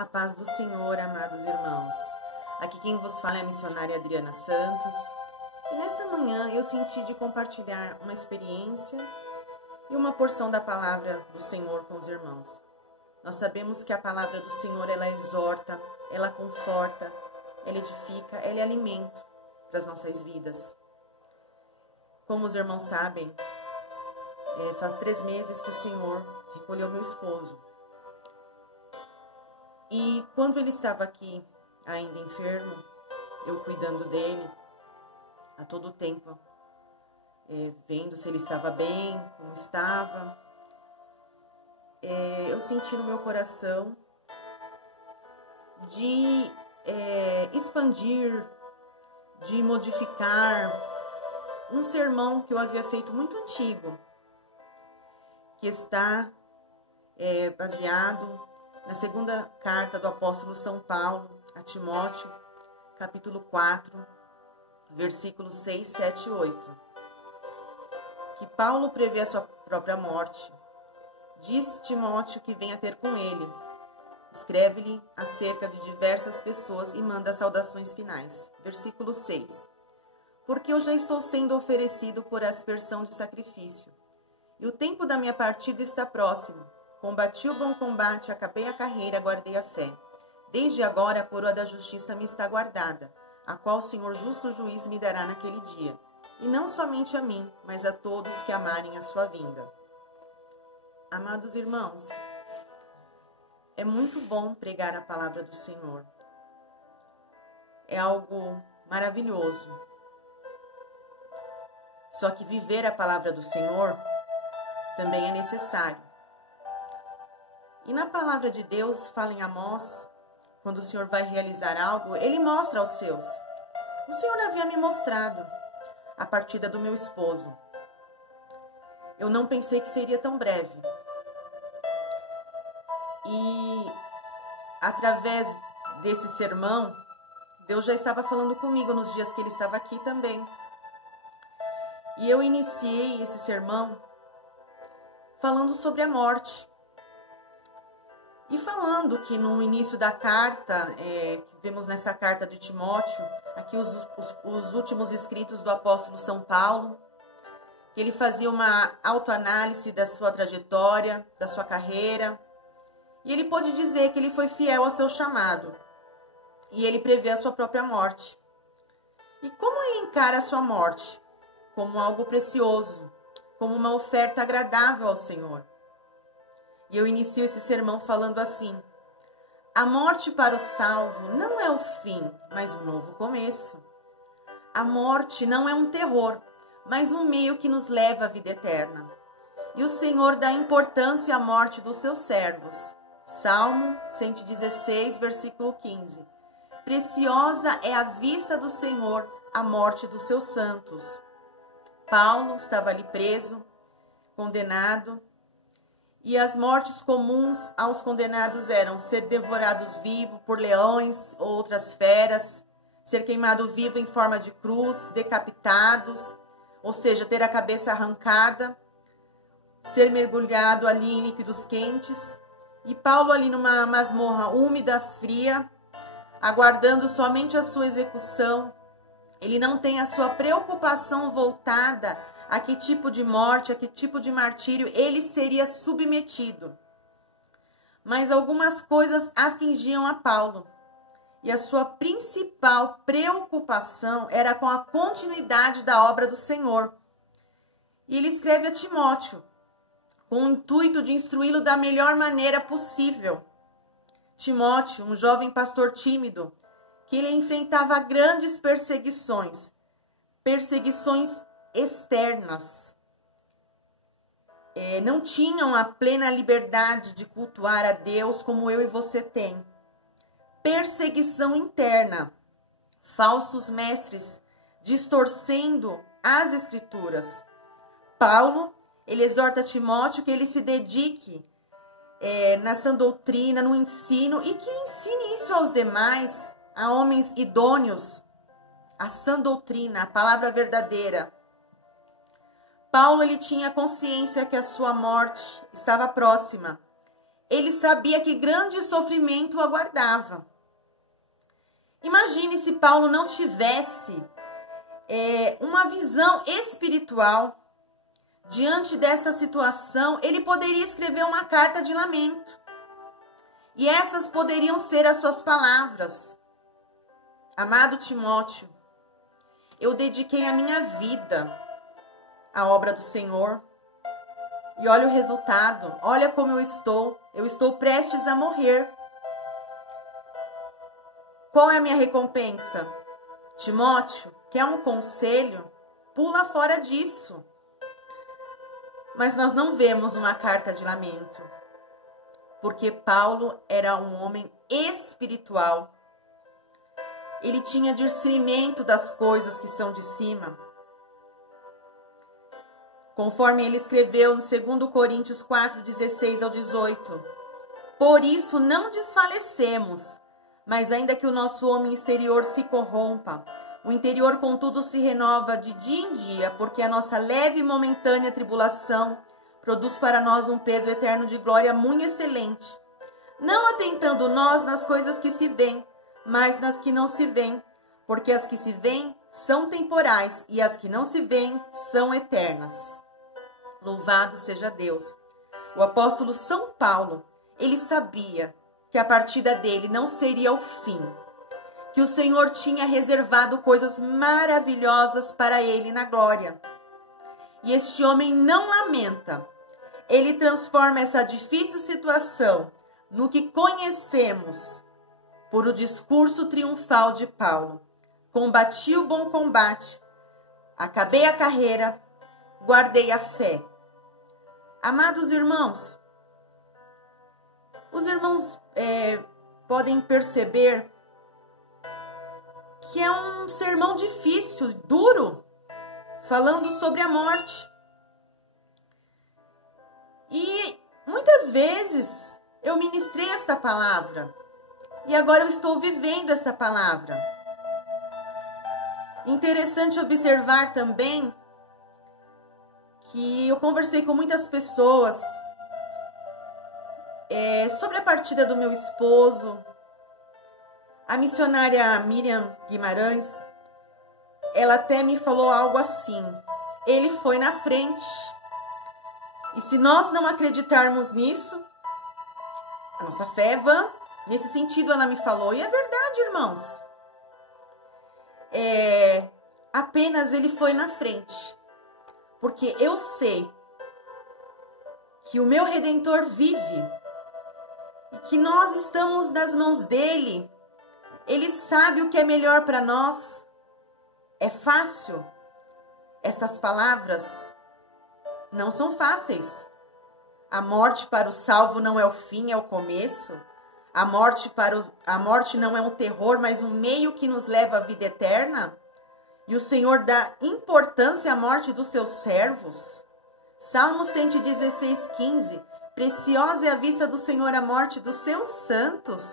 A paz do Senhor, amados irmãos. Aqui quem vos fala é a missionária Adriana Santos. E nesta manhã eu senti de compartilhar uma experiência e uma porção da palavra do Senhor com os irmãos. Nós sabemos que a palavra do Senhor, ela exorta, ela conforta, ela edifica, ela é alimento para as nossas vidas. Como os irmãos sabem, faz 3 meses que o Senhor recolheu meu esposo. E quando ele estava aqui, ainda enfermo, eu cuidando dele, a todo tempo, vendo se ele estava bem, como estava, eu senti no meu coração de expandir, de modificar um sermão que eu havia feito muito antigo, que está baseado na segunda carta do apóstolo São Paulo a Timóteo, capítulo 4, versículos 6, 7 e 8. Que Paulo prevê a sua própria morte. Diz Timóteo que venha ter com ele. Escreve-lhe acerca de diversas pessoas e manda saudações finais. Versículo 6. Porque eu já estou sendo oferecido por aspersão de sacrifício, e o tempo da minha partida está próximo. Combati o bom combate, acabei a carreira, guardei a fé. Desde agora a coroa da justiça me está guardada, a qual o Senhor justo juiz me dará naquele dia. E não somente a mim, mas a todos que amarem a sua vinda. Amados irmãos, é muito bom pregar a palavra do Senhor. É algo maravilhoso. Só que viver a palavra do Senhor também é necessário. E na palavra de Deus, fala em Amós, quando o Senhor vai realizar algo, Ele mostra aos seus. O Senhor havia me mostrado a partida do meu esposo. Eu não pensei que seria tão breve. E através desse sermão, Deus já estava falando comigo nos dias que Ele estava aqui também. E eu iniciei esse sermão falando sobre a morte. E falando que no início da carta, que vemos nessa carta de Timóteo, aqui os últimos escritos do apóstolo São Paulo, que ele fazia uma autoanálise da sua trajetória, da sua carreira, e ele pôde dizer que ele foi fiel ao seu chamado, e ele prevê a sua própria morte. E como ele encara a sua morte? Como algo precioso, como uma oferta agradável ao Senhor. E eu inicio esse sermão falando assim: a morte para o salvo não é o fim, mas um novo começo. A morte não é um terror, mas um meio que nos leva à vida eterna. E o Senhor dá importância à morte dos seus servos. Salmo 116, versículo 15. Preciosa é a vista do Senhor a morte dos seus santos. Paulo estava ali preso, condenado. E as mortes comuns aos condenados eram ser devorados vivos por leões ou outras feras, ser queimado vivo em forma de cruz, decapitados, ou seja, ter a cabeça arrancada, ser mergulhado ali em líquidos quentes. E Paulo ali numa masmorra úmida, fria, aguardando somente a sua execução. Ele não tem a sua preocupação voltada a que tipo de morte, a que tipo de martírio ele seria submetido. Mas algumas coisas afligiam a Paulo. E a sua principal preocupação era com a continuidade da obra do Senhor. E ele escreve a Timóteo, com o intuito de instruí-lo da melhor maneira possível. Timóteo, um jovem pastor tímido, que ele enfrentava grandes perseguições externas, não tinham a plena liberdade de cultuar a Deus como eu e você tem. Perseguição interna, falsos mestres distorcendo as escrituras. Paulo, ele exorta Timóteo que ele se dedique na sã doutrina, no ensino, e que ensine isso aos demais, a homens idôneos, a sã doutrina, a palavra verdadeira. Paulo, ele tinha consciência que a sua morte estava próxima. ele sabia que grande sofrimento o aguardava. Imagine se Paulo não tivesse uma visão espiritual diante desta situação. Ele poderia escrever uma carta de lamento. E essas poderiam ser as suas palavras. Amado Timóteo, eu dediquei a minha vida à obra do Senhor. E olha o resultado, olha como eu estou prestes a morrer. Qual é a minha recompensa? Timóteo, quer um conselho? Pula fora disso. Mas nós não vemos uma carta de lamento, porque Paulo era um homem espiritual. Ele tinha discernimento das coisas que são de cima. Conforme ele escreveu no 2 Coríntios 4, 16 ao 18. Por isso não desfalecemos, mas ainda que o nosso homem exterior se corrompa, o interior contudo se renova de dia em dia, porque a nossa leve e momentânea tribulação produz para nós um peso eterno de glória muito excelente. Não atentando nós nas coisas que se veem, mas nas que não se veem, porque as que se veem são temporais e as que não se veem são eternas. Louvado seja Deus. O apóstolo São Paulo, ele sabia que a partida dele não seria o fim, que o Senhor tinha reservado coisas maravilhosas para ele na glória. E este homem não lamenta. Ele transforma essa difícil situação no que conhecemos por o discurso triunfal de Paulo. Combati o bom combate, acabei a carreira, guardei a fé. Amados irmãos, os irmãos podem perceber que é um sermão difícil, duro, falando sobre a morte. E muitas vezes eu ministrei esta palavra e agora eu estou vivendo esta palavra. Interessante observar também que eu conversei com muitas pessoas sobre a partida do meu esposo. A missionária Miriam Guimarães, ela até me falou algo assim: ele foi na frente. E se nós não acreditarmos nisso, a nossa fé é vã. Nesse sentido ela me falou, e é verdade, irmãos. Apenas ele foi na frente. Porque eu sei que o meu Redentor vive e que nós estamos nas mãos dele. Ele sabe o que é melhor para nós. É fácil? Estas palavras não são fáceis. A morte para o salvo não é o fim, é o começo. A morte não é um terror, mas um meio que nos leva à vida eterna. E o Senhor dá importância à morte dos seus servos. Salmo 116, 15. Preciosa é a vista do Senhor a morte dos seus santos.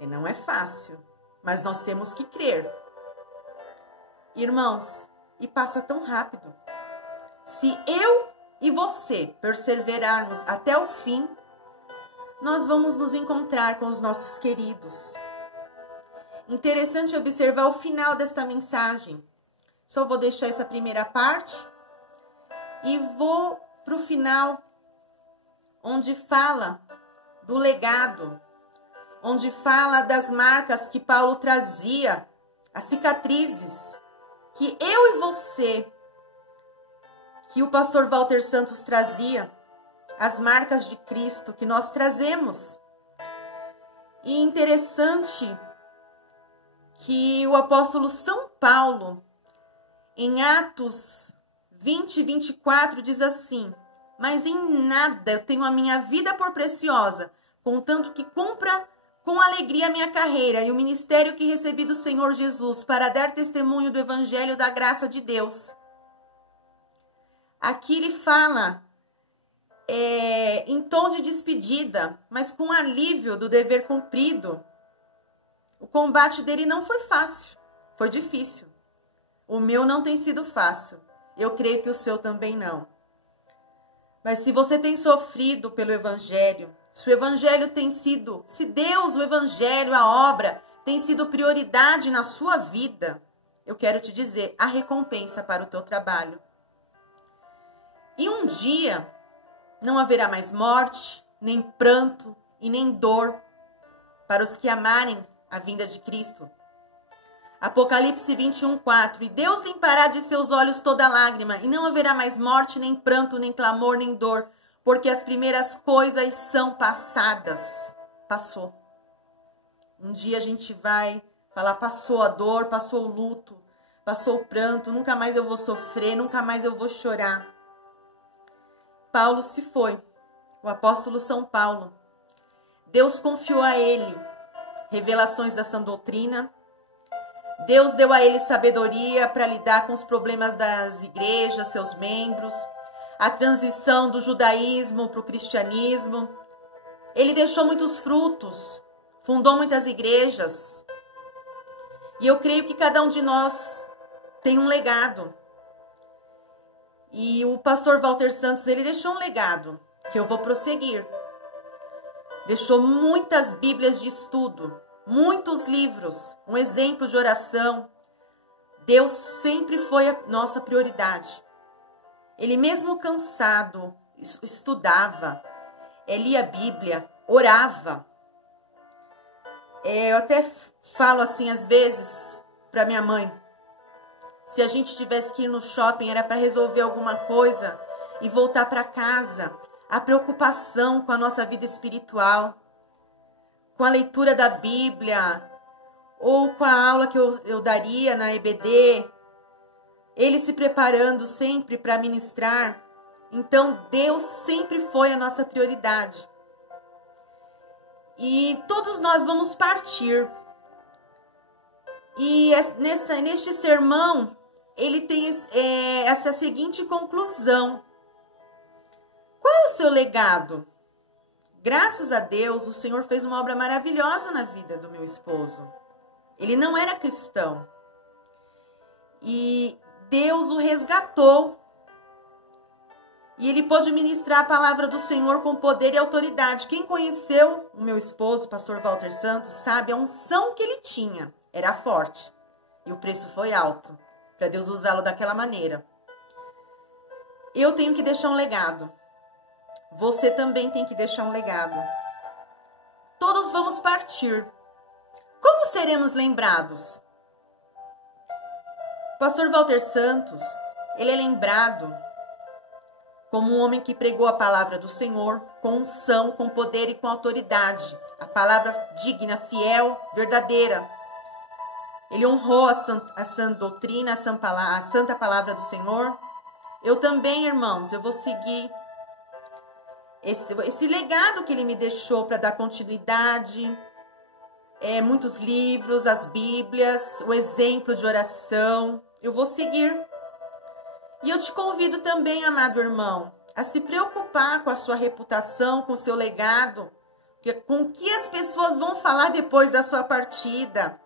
E não é fácil, mas nós temos que crer. Irmãos, e passa tão rápido. Se eu e você perseverarmos até o fim, nós vamos nos encontrar com os nossos queridos. Interessante observar o final desta mensagem. Só vou deixar essa primeira parte e vou para o final, onde fala do legado, onde fala das marcas que Paulo trazia, as cicatrizes, que eu e você, que o pastor Walter Santos trazia, as marcas de Cristo que nós trazemos. E interessante que o apóstolo São Paulo, em Atos 20, 24, diz assim: mas em nada eu tenho a minha vida por preciosa, contanto que cumpra com alegria a minha carreira e o ministério que recebi do Senhor Jesus, para dar testemunho do evangelho da graça de Deus. Aqui ele fala em tom de despedida, mas com alívio do dever cumprido. O combate dele não foi fácil, foi difícil. O meu não tem sido fácil. Eu creio que o seu também não. Mas se você tem sofrido pelo evangelho, Se o evangelho tem sido, se Deus, o evangelho, a obra, tem sido prioridade na sua vida, eu quero te dizer, a recompensa para o teu trabalho. E um dia não haverá mais morte, nem pranto e nem dor para os que amarem a vinda de Cristo. Apocalipse 21:4. E Deus limpará de seus olhos toda lágrima, e não haverá mais morte, nem pranto, nem clamor, nem dor, porque as primeiras coisas são passadas. Passou. Um dia a gente vai falar, passou a dor, passou o luto, passou o pranto, nunca mais eu vou sofrer, nunca mais eu vou chorar. Paulo se foi, o apóstolo São Paulo. Deus confiou a ele revelações da sã doutrina. Deus deu a ele sabedoria para lidar com os problemas das igrejas, seus membros, a transição do judaísmo para o cristianismo. Ele deixou muitos frutos, fundou muitas igrejas. E eu creio que cada um de nós tem um legado. E o pastor Walter Santos, ele deixou um legado que eu vou prosseguir. Deixou muitas bíblias de estudo, muitos livros, um exemplo de oração. Deus sempre foi a nossa prioridade. Ele mesmo cansado, estudava, lia a Bíblia, orava. Eu até falo assim às vezes para minha mãe, se a gente tivesse que ir no shopping, era para resolver alguma coisa e voltar para casa. A preocupação com a nossa vida espiritual, com a leitura da Bíblia, ou com a aula que eu daria na EBD, ele se preparando sempre para ministrar. Então, Deus sempre foi a nossa prioridade. E todos nós vamos partir. E neste sermão, ele tem essa seguinte conclusão. Qual é o seu legado? Graças a Deus, o Senhor fez uma obra maravilhosa na vida do meu esposo. Ele não era cristão. E Deus o resgatou. E ele pôde ministrar a palavra do Senhor com poder e autoridade. Quem conheceu o meu esposo, o pastor Walter Santos, sabe a unção que ele tinha. Era forte. E o preço foi alto para Deus usá-lo daquela maneira. Eu tenho que deixar um legado. Você também tem que deixar um legado. Todos vamos partir. Como seremos lembrados? O pastor Walter Santos, ele é lembrado como um homem que pregou a palavra do Senhor com unção, com poder e com autoridade. A palavra digna, fiel, verdadeira. Ele honrou a sã doutrina, a santa palavra do Senhor. Eu também, irmãos, eu vou seguir esse legado que ele me deixou para dar continuidade. Muitos livros, as Bíblias, o exemplo de oração. Eu vou seguir. E eu te convido também, amado irmão, a se preocupar com a sua reputação, com o seu legado, com o que as pessoas vão falar depois da sua partida.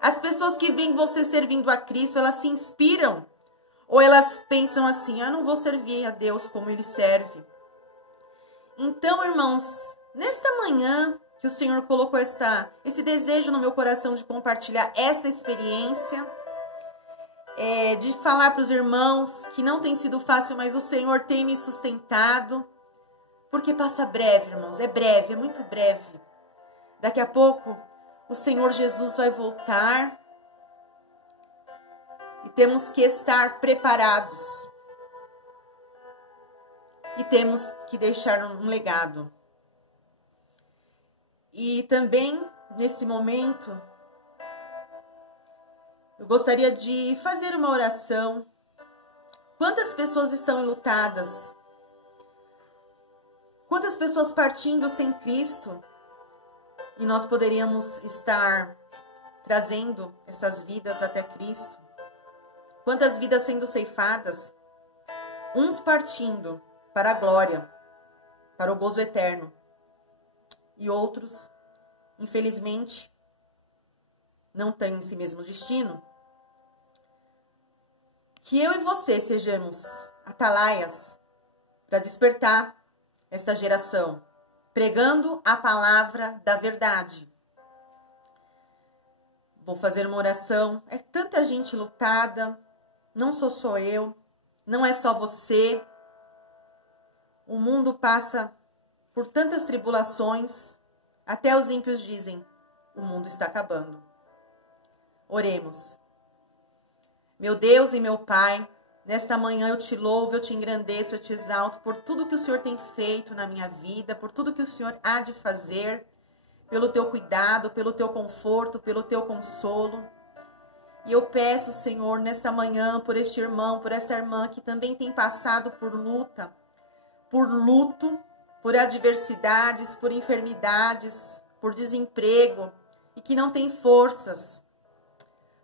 As pessoas que veem você servindo a Cristo, elas se inspiram. Ou elas pensam assim, não vou servir a Deus como Ele serve. Então, irmãos, nesta manhã que o Senhor colocou esse desejo no meu coração de compartilhar esta experiência, de falar para os irmãos que não tem sido fácil, mas o Senhor tem me sustentado, porque passa breve, irmãos, é breve, é muito breve. Daqui a pouco o Senhor Jesus vai voltar e temos que estar preparados e temos que deixar um legado. E também, nesse momento, eu gostaria de fazer uma oração. Quantas pessoas estão enlutadas? Quantas pessoas partindo sem Cristo? E nós poderíamos estar trazendo essas vidas até Cristo. Quantas vidas sendo ceifadas? Uns partindo para a glória, para o gozo eterno. E outros, infelizmente, não têm esse mesmo destino. Que eu e você sejamos atalaias para despertar esta geração pregando a palavra da verdade. Vou fazer uma oração. É tanta gente lutada, não sou só eu, não é só você. O mundo passa por tantas tribulações, até os ímpios dizem, o mundo está acabando. Oremos. Meu Deus e meu Pai, nesta manhã eu te louvo, eu te engrandeço, eu te exalto por tudo que o Senhor tem feito na minha vida, por tudo que o Senhor há de fazer, pelo teu cuidado, pelo teu conforto, pelo teu consolo. E eu peço, Senhor, nesta manhã, por este irmão, por esta irmã que também tem passado por luta, por luto, por adversidades, por enfermidades, por desemprego e que não tem forças.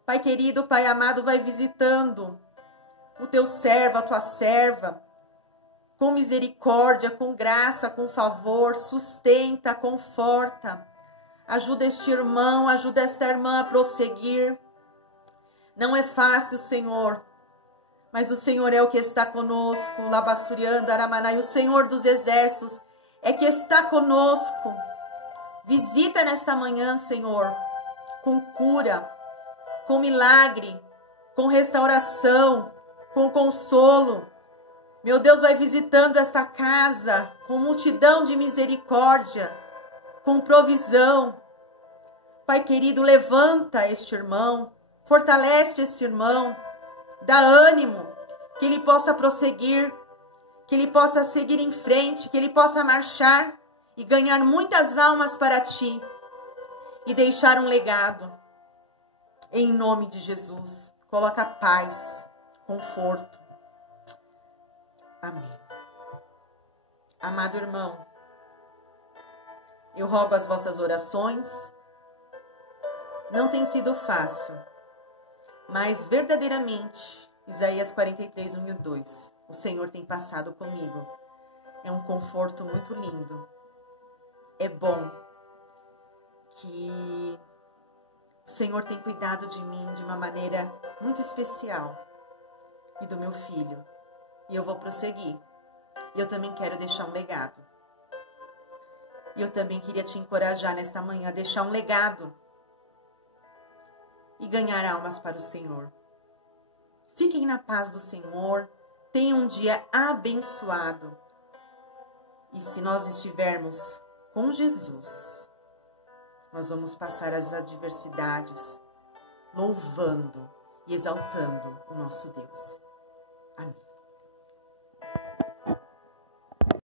Pai querido, Pai amado, vai visitando o teu servo, a tua serva, com misericórdia, com graça, com favor, sustenta, conforta. Ajuda este irmão, ajuda esta irmã a prosseguir. Não é fácil, Senhor, mas o Senhor é o que está conosco. Labassurianda, Aramanai, o Senhor dos exércitos é que está conosco. Visita nesta manhã, Senhor, com cura, com milagre, com restauração, com consolo. Meu Deus, vai visitando esta casa com multidão de misericórdia, com provisão. Pai querido, levanta este irmão, fortalece este irmão, dá ânimo, que ele possa prosseguir, que ele possa seguir em frente, que ele possa marchar e ganhar muitas almas para ti e deixar um legado. Em nome de Jesus, coloca paz, conforto. Amém. Amado irmão, eu rogo as vossas orações. Não tem sido fácil, mas verdadeiramente, Isaías 43, 1 e 2, o Senhor tem passado comigo. É um conforto muito lindo. É bom que o Senhor tem cuidado de mim de uma maneira muito especial e do meu filho. E eu vou prosseguir. E eu também quero deixar um legado. E eu também queria te encorajar nesta manhã a deixar um legado e ganhar almas para o Senhor. Fiquem na paz do Senhor. Tenham um dia abençoado. E se nós estivermos com Jesus, nós vamos passar as adversidades louvando e exaltando o nosso Deus. Amém.